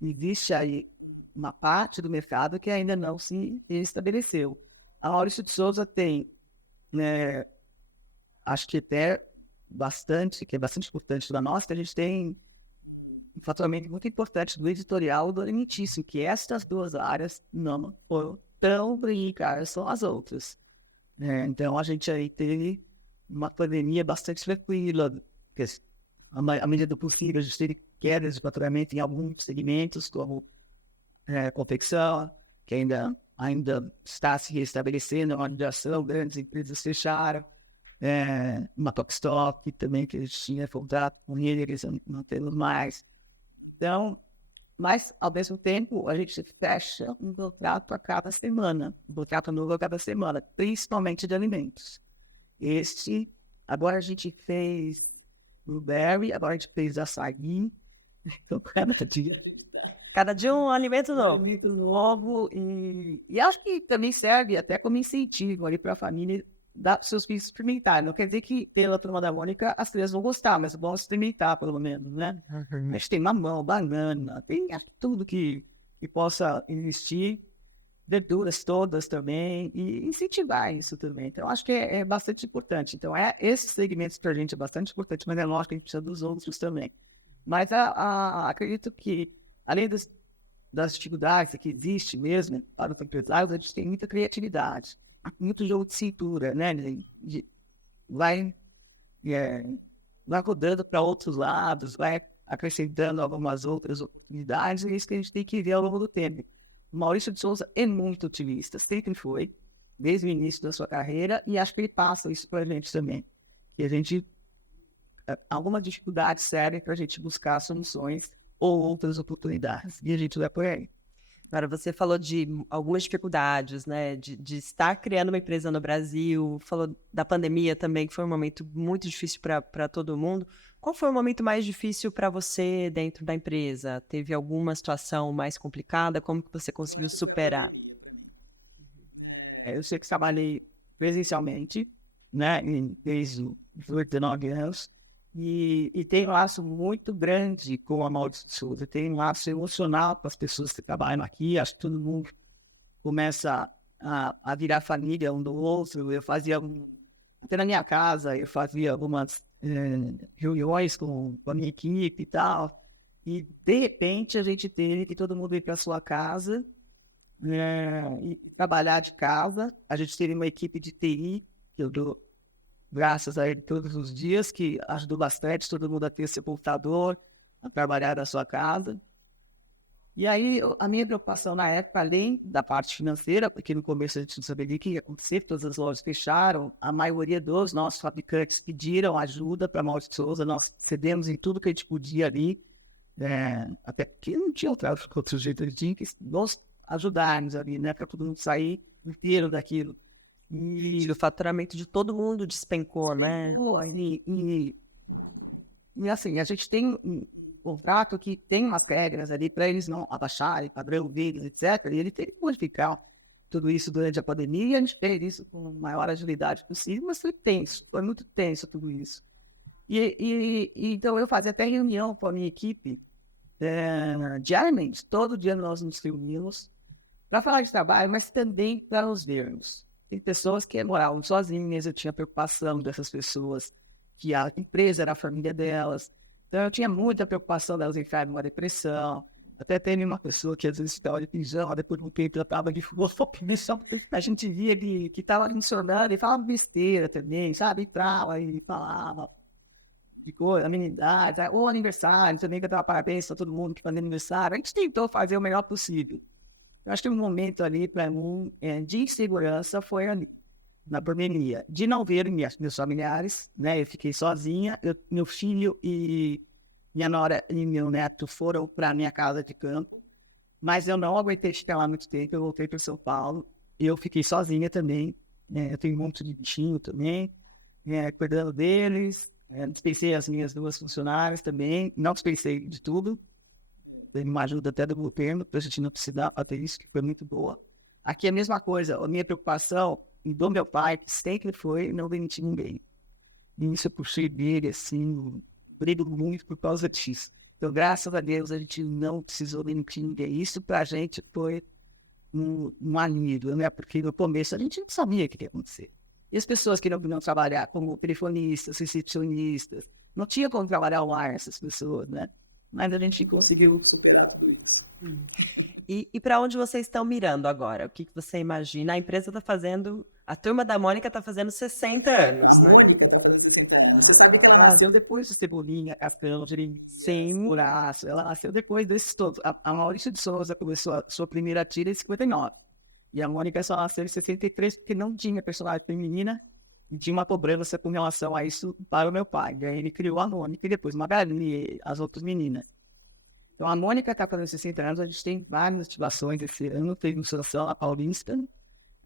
existe aí uma parte do mercado que ainda não se estabeleceu. A Maurício de Souza tem, né, acho que até que é bastante importante para nós, que a gente tem um faturamento muito importante do editorial e do alimentício, que estas duas áreas não foram tão brincadas são as outras. Então, a gente aí teve uma pandemia bastante tranquila, à medida do possível, a gente teve quedas de faturamento em alguns segmentos, como confecção, que ainda está se restabelecendo, uma migração, grandes empresas fecharam, uma Tokstok também, que a gente tinha contrato com eles, não temos mais. Então, mas, ao mesmo tempo, a gente fecha um contrato a cada semana, um contrato novo a cada semana, principalmente de alimentos. Agora a gente fez blueberry, agora a gente fez açaí, então Cada dia um alimento novo. muito novo, e acho que também serve até como incentivo ali para a família dar seus filhos experimentarem. Não quer dizer que pela turma da Mônica as crianças vão gostar, mas vão experimentar pelo menos, né? A gente tem mamão, banana, tem tudo que possa investir, verduras todas também, e incentivar isso também. Então, acho que é bastante importante. Então, esses segmentos para a gente é bastante importante, mas é lógico que a gente precisa dos outros também. Mas acredito que, além das dificuldades que existe mesmo para os empresários, a gente tem muita criatividade, muito jogo de cintura, né? Vai rodando para outros lados, vai acrescentando algumas outras oportunidades, e é isso que a gente tem que ver ao longo do tempo. O Maurício de Souza é muito otimista, sempre foi, desde o início da sua carreira, e acho que ele passa isso para a gente também. E a gente, alguma dificuldade séria para a gente buscar soluções ou outras oportunidades, e a gente vai por aí. Agora, você falou de algumas dificuldades, né, de estar criando uma empresa no Brasil, falou da pandemia também, que foi um momento muito difícil para todo mundo. Qual foi o momento mais difícil para você dentro da empresa? Teve alguma situação mais complicada? Como que você conseguiu superar? Eu sei que trabalhei presencialmente, né, desde os 19 anos, e tem um laço muito grande com a Maurício de Souza, tem um laço emocional com as pessoas que trabalham aqui, acho que todo mundo começa a virar família um do outro. Eu fazia, até na minha casa, eu fazia algumas reuniões com a minha equipe e tal, e de repente a gente teve que todo mundo ir para sua casa e trabalhar de casa. A gente teve uma equipe de TI, que eu dou graças a ele todos os dias, que ajudou bastante todo mundo a ter seu computador, a trabalhar da sua casa. E aí, a minha preocupação na época, além da parte financeira, porque no começo a gente não sabia o que ia acontecer, todas as lojas fecharam, a maioria dos nossos fabricantes pediram ajuda para a Maurício de Souza, nós cedemos em tudo que a gente podia ali, até porque não tinha outro jeito, a gente tinha que nos ajudarmos ali, né, para todo mundo sair inteiro daquilo. E o faturamento de todo mundo despencou, né? E assim, a gente tem um contrato que tem umas regras ali para eles não abaixarem padrão deles, etc. E ele tem que modificar tudo isso durante a pandemia, e a gente fez isso com a maior agilidade possível, mas foi tenso, foi muito tenso tudo isso. Então eu fazia até reunião com a minha equipe diariamente, todo dia nós nos reunimos para falar de trabalho, mas também para nos vermos. Tem pessoas que moravam sozinhas, eu tinha preocupação dessas pessoas, que a empresa era a família delas. Então eu tinha muita preocupação delas entrarem numa depressão. Até tem uma pessoa que às vezes estava de pijama, depois do tempo eu estava de filosofia, a gente via ele que estava me sornando e falava besteira também, sabe? Entrava e falava de coisa, amenidade, ou aniversário, também que eu dava parabéns para todo mundo que fazia aniversário. A gente tentou fazer o melhor possível. Eu acho que um momento ali para mim de insegurança foi ali, na pandemia, de não ver meus familiares, né? Eu fiquei sozinha, meu filho e minha nora e meu neto foram para minha casa de campo, mas eu não aguentei ficar lá muito tempo, eu voltei para São Paulo, eu fiquei sozinha também, né? Eu tenho um monte de bichinho também, cuidando deles, dispensei as minhas 2 funcionárias também, não dispensei de tudo. Teve uma ajuda até do governo, para a gente não precisar ter isso, que foi muito boa. Aqui é a mesma coisa, a minha preocupação do meu pai sempre foi não demitir ninguém. E isso eu puxei dele, assim, brigo muito por causa disso. Então, graças a Deus, a gente não precisou demitir ninguém. Isso para a gente foi um alívio, né? Porque no começo a gente não sabia o que ia acontecer. E as pessoas que não podiam trabalhar como telefonistas, recepcionistas, não tinha como trabalhar online essas pessoas, né? Mas a gente conseguiu superar isso. E para onde vocês estão mirando agora? O que você imagina? A empresa está fazendo... A turma da Mônica está fazendo 60 anos, né? Você sabe que ela nasceu depois do Cebolinha, Café, Sim. Buraço. Ela nasceu depois desses todos. A Maurício de Souza começou a sua primeira tira em 59. E a Mônica só nasceu em 63 porque não tinha personagem feminina e tinha uma cobrança com relação a isso para o meu pai. Daí ele criou a Mônica e depois Magali e as outras meninas. Então a Mônica está fazendo 60 anos, a gente tem várias ativações esse ano. Teve uma situação a Paulista,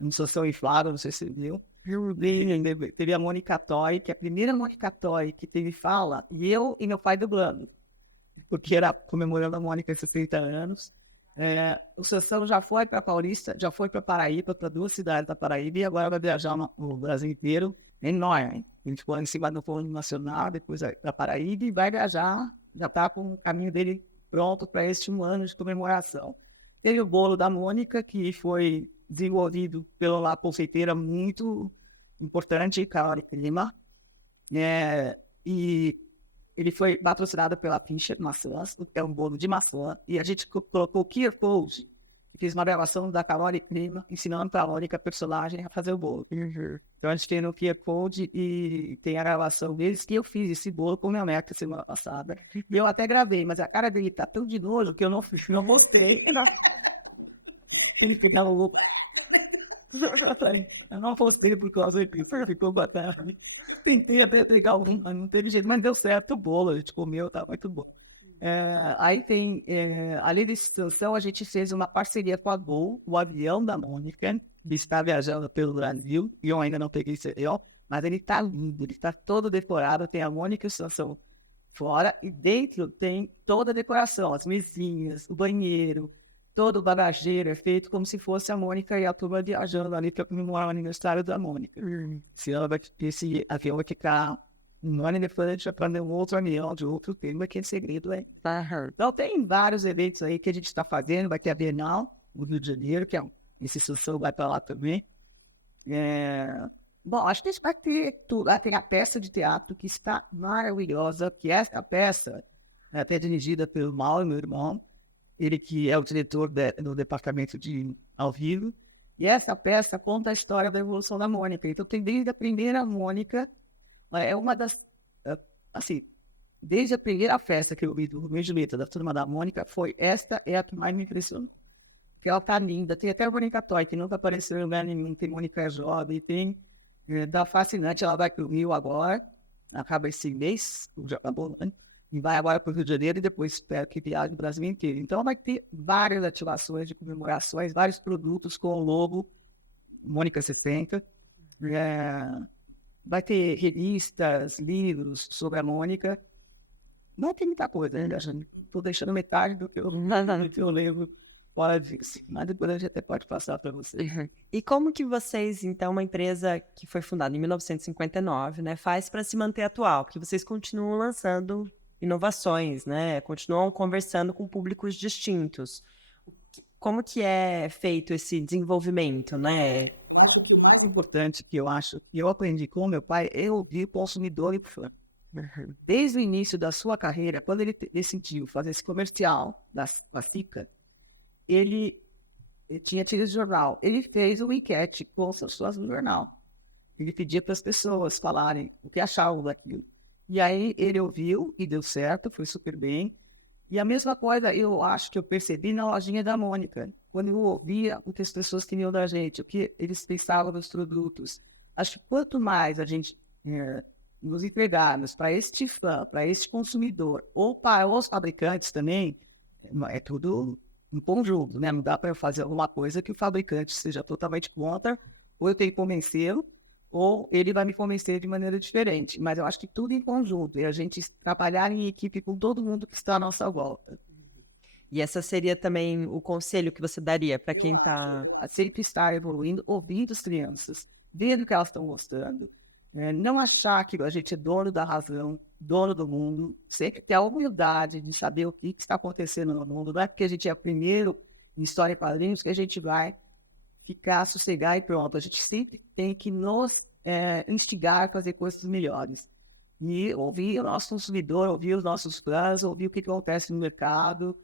uma situação inflada, não sei se você viu. Teve a Mônica Toy, que é a primeira Mônica Toy que teve fala, e eu e meu pai dublando, porque era comemorando a Mônica 70 anos. O Sansão já foi para Paulista, já foi para Paraíba, para 2 cidades da Paraíba, e agora vai viajar o Brasil inteiro, enorme. A gente foi em cima do Fórum Nacional, depois para Paraíba, e vai viajar, já está com o caminho dele pronto para este ano de comemoração. Teve o bolo da Mônica, que foi desenvolvido pela La Confeiteira, muito importante, Carol Lima, e ele foi patrocinado pela Pincher Maçãs, que é um bolo de maçã, e a gente colocou o QR Code, fez uma gravação da Carol Lima, ensinando para a Mônica, a personagem, a fazer o bolo. Então a gente tem no QR Code e tem a gravação deles, que eu fiz esse bolo com minha neta semana passada. Eu até gravei, mas a cara dele tá tão de nojo que eu não mostrei. Tem que ficar louco. Eu não postei por causa que ficou batendo. Tentei até pegar algum, mas não teve jeito, mas deu certo o bolo, a gente comeu, tá muito bom. Aí tem, além da extensão, a gente fez uma parceria com a Gol, o avião da Mônica, que está viajando pelo Brasil, e eu ainda não peguei esse avião, mas ele tá lindo, ele tá todo decorado, tem a Mônica extensão fora, e dentro tem toda a decoração, as mesinhas, o banheiro, todo o bagageiro é feito como se fosse a Mônica e a turma viajando ali para comemorar o aniversário da Mônica. Esse avião vai ficar um ano depois para prender um outro avião de outro tema, que é segredo, hein? Então tem vários eventos aí que a gente está fazendo, vai ter a Bienal, o Rio de Janeiro, que é esse sucesso vai para lá também. Bom, acho que a gente vai ter tudo. Tem a peça de teatro que está maravilhosa, que essa peça é até dirigida pelo Mauro, meu irmão, ele que é o diretor do departamento de ao vivo, e essa peça conta a história da evolução da Mônica. Então tem desde a primeira Mônica, é uma das, assim, desde a primeira festa que eu vi do Romeu e Julieta, da turma da Mônica, esta é a que mais me impressionou. Que ela tá linda, tem até a Mônica Toy, que nunca apareceu em lugar nenhum, tem Mônica Jovem, tem, tá fascinante, ela vai pro Rio agora, acaba esse mês, já acabou, né? E vai agora para o Rio de Janeiro e depois espero que viaje no Brasil inteiro. Então vai ter várias ativações de comemorações, vários produtos com o logo Mônica 70. Vai ter revistas, livros sobre a Mônica. Não tem muita coisa, né, gente? Estou deixando metade do que eu levo fora disso. Mas depois a gente até pode passar para vocês. E como que vocês, então, uma empresa que foi fundada em 1959, né, faz para se manter atual? Porque vocês continuam lançando inovações, né? Continuam conversando com públicos distintos. Como que é feito esse desenvolvimento, né? O mais importante que eu acho, que eu aprendi com meu pai, é ouvir o consumidor e fã. Desde o início da sua carreira, quando ele decidiu fazer esse comercial da Pastica, ele tinha tido jornal. Ele fez uma enquete com as pessoas no jornal. Ele pedia para as pessoas falarem o que achavam daquilo. E aí ele ouviu e deu certo, foi super bem. E a mesma coisa eu acho que eu percebi na lojinha da Mônica. Quando eu ouvia o que as pessoas queriam da gente, o que eles pensavam dos produtos. Acho que quanto mais a gente nos entregarmos para este fã, para este consumidor, ou para os fabricantes também, é tudo um conjunto, né? Não dá para eu fazer alguma coisa que o fabricante seja totalmente contra, ou eu tenho que convencê-lo, ou ele vai me convencer de maneira diferente. Mas eu acho que tudo em conjunto, e a gente trabalhar em equipe com todo mundo que está à nossa volta. E essa seria também o conselho que você daria para quem está... Sempre estar evoluindo, ouvindo as crianças, vendo o que elas estão gostando. Não achar que a gente é dono da razão, dono do mundo. Sempre ter a humildade de saber o que está acontecendo no mundo. Não é porque a gente é o primeiro em história e quadrinhos que a gente vai ficar, sossegar e pronto. A gente sempre tem que nos instigar a fazer coisas melhores. E ouvir o nosso consumidor, ouvir os nossos fãs, ouvir o que acontece no mercado.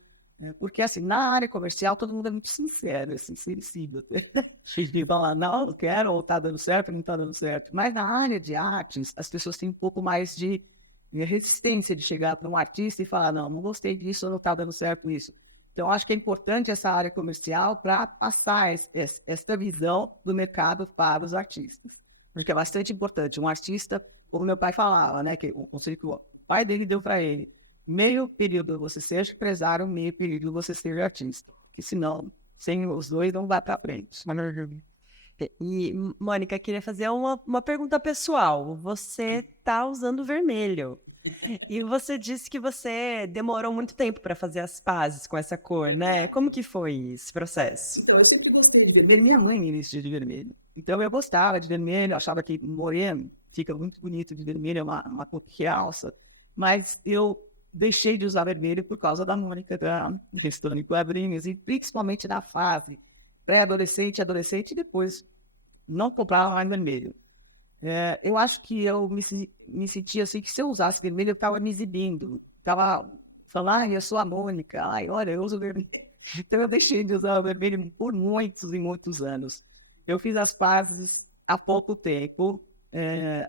Porque, assim, na área comercial, todo mundo é muito sincero, assim, sincericível. Vocês falar, não, não quero, ou tá dando certo, não tá dando certo. Mas na área de artes, as pessoas têm um pouco mais de resistência de chegar para um artista e falar, não gostei disso, ou não tá dando certo isso. Então, acho que é importante essa área comercial para passar essa visão do mercado para os artistas. Porque é bastante importante. Um artista, como meu pai falava, né, que o conceito que o pai dele deu para ele, meio período você seja empresário, meio período você seja artista. Porque senão, sem os dois, não vai para frente. E, Mônica, queria fazer uma pergunta pessoal. Você tá usando vermelho. E você disse que você demorou muito tempo para fazer as pazes com essa cor, né? Como que foi esse processo? Eu sempre gostei de ver minha mãe me vestir de vermelho. Então eu gostava de vermelho, achava que moreno fica muito bonito de vermelho, é uma cor que realça. Mas eu deixei de usar vermelho por causa da Mônica, da questão de quadrinhos, e principalmente da fase pré-adolescente, adolescente, e depois não comprava mais vermelho. Eu acho que eu me sentia assim, que se eu usasse vermelho, eu estava me exibindo. Estava falando, eu sou a Mônica, ai, olha, eu uso vermelho. Então eu deixei de usar o vermelho por muitos e muitos anos. Eu fiz as pazes há pouco tempo.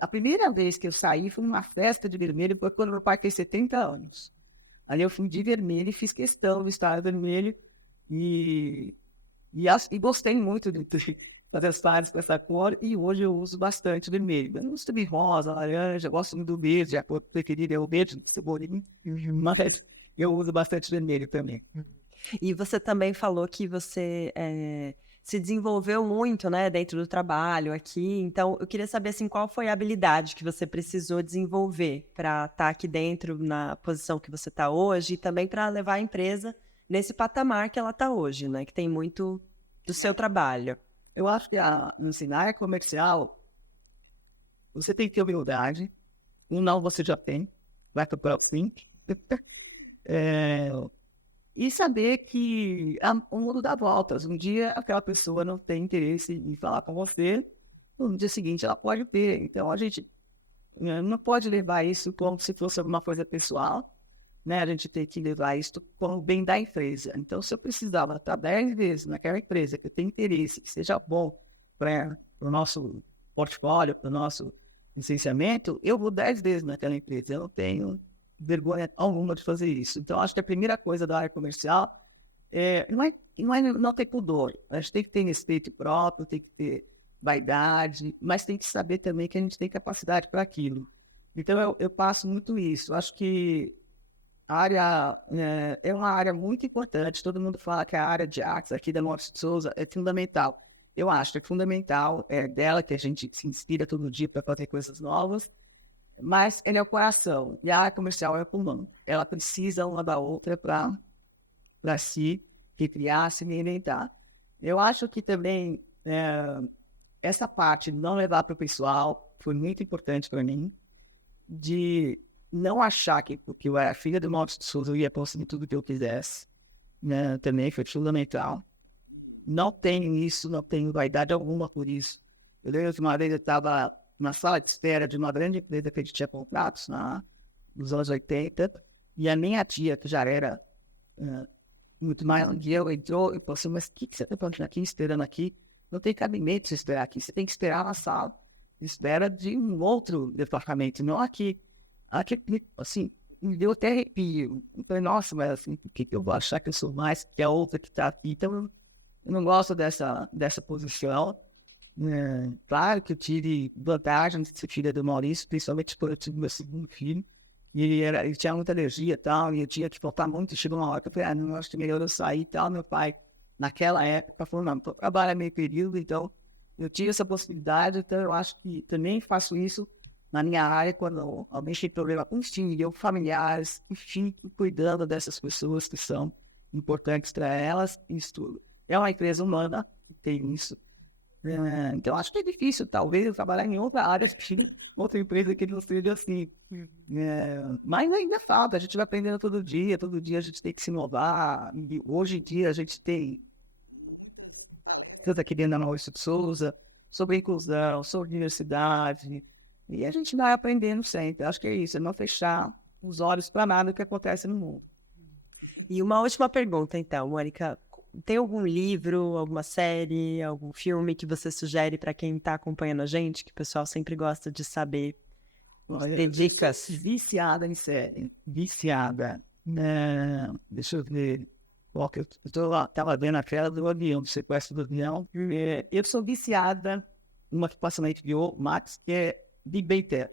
A primeira vez que eu saí foi numa festa de vermelho, foi quando meu pai fez 70 anos. Ali eu fui de vermelho e fiz questão de estar vermelho e gostei muito de fazer as pazes com essa cor, e hoje eu uso bastante vermelho. Eu não uso também rosa, laranja, gosto muito do verde, a cor preferida é o verde, cebolinha, mas eu uso bastante vermelho também. E você também falou que você se desenvolveu muito, né, dentro do trabalho aqui. Então, eu queria saber, assim, qual foi a habilidade que você precisou desenvolver para estar aqui dentro na posição que você está hoje e também para levar a empresa nesse patamar que ela está hoje, né, que tem muito do seu trabalho. Eu acho que na área comercial, você tem que ter humildade. Não você já tem, vai para o próprio fim. E saber que o mundo dá voltas. Um dia aquela pessoa não tem interesse em falar com você, no dia seguinte ela pode ter. Então a gente não pode levar isso como se fosse alguma coisa pessoal, né? A gente tem que levar isso como bem da empresa. Então, se eu precisava estar 10 vezes naquela empresa que eu tenho interesse, que seja bom para o nosso portfólio, para o nosso licenciamento, eu vou 10 vezes naquela empresa. Eu não tenho vergonha alguma de fazer isso. Então, acho que a primeira coisa da área comercial não ter pudor. A gente tem que ter respeito próprio, tem que ter vaidade, mas tem que saber também que a gente tem capacidade para aquilo. Então, eu passo muito isso. Acho que a área é uma área muito importante. Todo mundo fala que a área de artes aqui da Maurício de Souza é fundamental. Eu acho que é fundamental, é dela que a gente se inspira todo dia para fazer coisas novas, mas ele é o coração, e a área comercial é o pulmão. Ela precisa uma da outra para se criar, se reinventar. Eu acho que também essa parte de não levar para o pessoal foi muito importante para mim, de não achar que porque eu era filha do Maurício de Souza eu ia conseguir tudo que eu quisesse, né? Também foi fundamental. Não tenho isso, não tenho vaidade alguma por isso. Eu lembro que uma vez eu estava na sala de espera de uma grande empresa que a gente tinha comprado nos anos 80, e a minha tia, que já era muito mais um dia, entrou e falou assim, mas o que você está fazendo aqui, esperando aqui? Não tem cabimento de esperar aqui, você tem que esperar na sala. Espera de um outro departamento, não aqui. Aqui, assim, me deu até arrepio. Eu falei, nossa, mas assim, por que eu vou achar que eu sou mais que a outra que está aqui? Então, eu não gosto dessa posição. Claro que eu tive vantagem de ser filha do Maurício, principalmente porque eu tive meu segundo filho. E ele tinha muita alergia e tal, e eu tinha que faltar muito. E chegou uma hora que eu falei, não, acho que melhor eu sair e tal. Meu pai, naquela época, falou, não, trabalho é meio período, então eu tive essa possibilidade. Então, eu acho que também faço isso na minha área, quando alguém tem problema com filho, familiares, enfim, cuidando dessas pessoas que são importantes para elas, isso tudo. É uma empresa humana, tem isso. Então, acho que é difícil, talvez, trabalhar em outra área, outra empresa que não seja assim. Mas ainda falta, a gente vai aprendendo todo dia a gente tem que se inovar. E hoje em dia a gente tem tanto aqui dentro da Maurício de Souza, sobre inclusão, sobre diversidade, e a gente vai aprendendo sempre. Acho que é isso, é não fechar os olhos para nada que acontece no mundo. E uma última pergunta, então, Mônica. Tem algum livro, alguma série, algum filme que você sugere para quem está acompanhando a gente, que o pessoal sempre gosta de saber? Olha, Tem dicas? viciada em série. Viciada. Deixa eu ver. Ó, que tava vendo a tela do avião, do sequestro do avião. Eu sou viciada numa que passa na HBO Max, que é Big Bang Theory.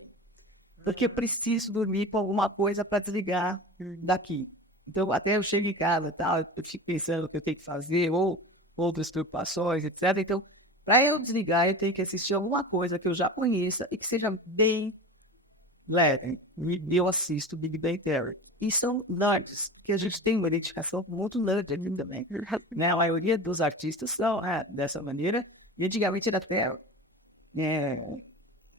Porque eu preciso dormir com alguma coisa para desligar daqui. Então, até eu chego em casa e tal, eu fico pensando o que eu tenho que fazer, ou outras preocupações, etc. Então, para eu desligar, eu tenho que assistir alguma coisa que eu já conheça e que seja bem leve. E eu assisto Big Bang Theory. E são nerds, que a gente tem uma identificação muito nerd ali também. Né? A maioria dos artistas são dessa maneira. E antigamente era até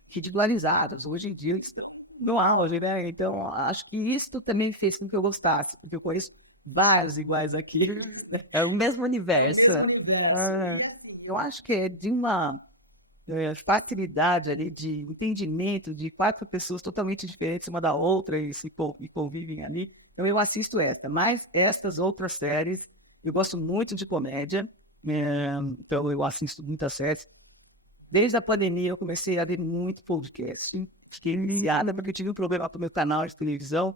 ridicularizados. Hoje em dia eles estão no auge, né? Então, acho que isso também fez com que eu gostasse, porque eu conheço vários iguais aqui. É o mesmo universo. Eu acho que é de uma facilidade ali, de entendimento de 4 pessoas totalmente diferentes uma da outra e e convivem ali. Então, eu assisto essa, mas estas outras séries, eu gosto muito de comédia, então eu assisto muitas séries. Desde a pandemia, eu comecei a ver muito podcast. Fiquei ligada porque eu tive um problema com o meu canal de televisão.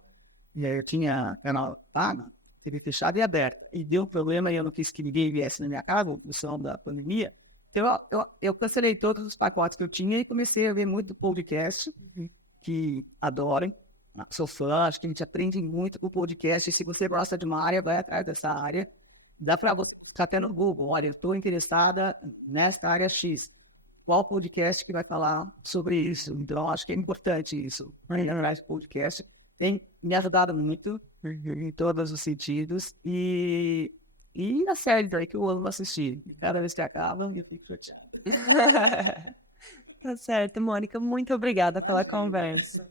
E aí eu tinha canal pago, TV fechado e aberto. E deu um problema e eu não quis que ninguém viesse na minha casa, por questão da pandemia. Então eu cancelei todos os pacotes que eu tinha e comecei a ver muito podcast, que adorem. Sou fã, acho que a gente aprende muito com o podcast. E se você gosta de uma área, vai atrás dessa área. Dá para botar até no Google. Olha, eu estou interessada nesta área X. Qual podcast que vai falar sobre isso? Então, acho que é importante isso. O podcast tem me ajudado muito em todos os sentidos. E a série que eu amo assistir. Cada vez que acaba, eu fico chateado. Tá certo, Mônica. Muito obrigada pela conversa.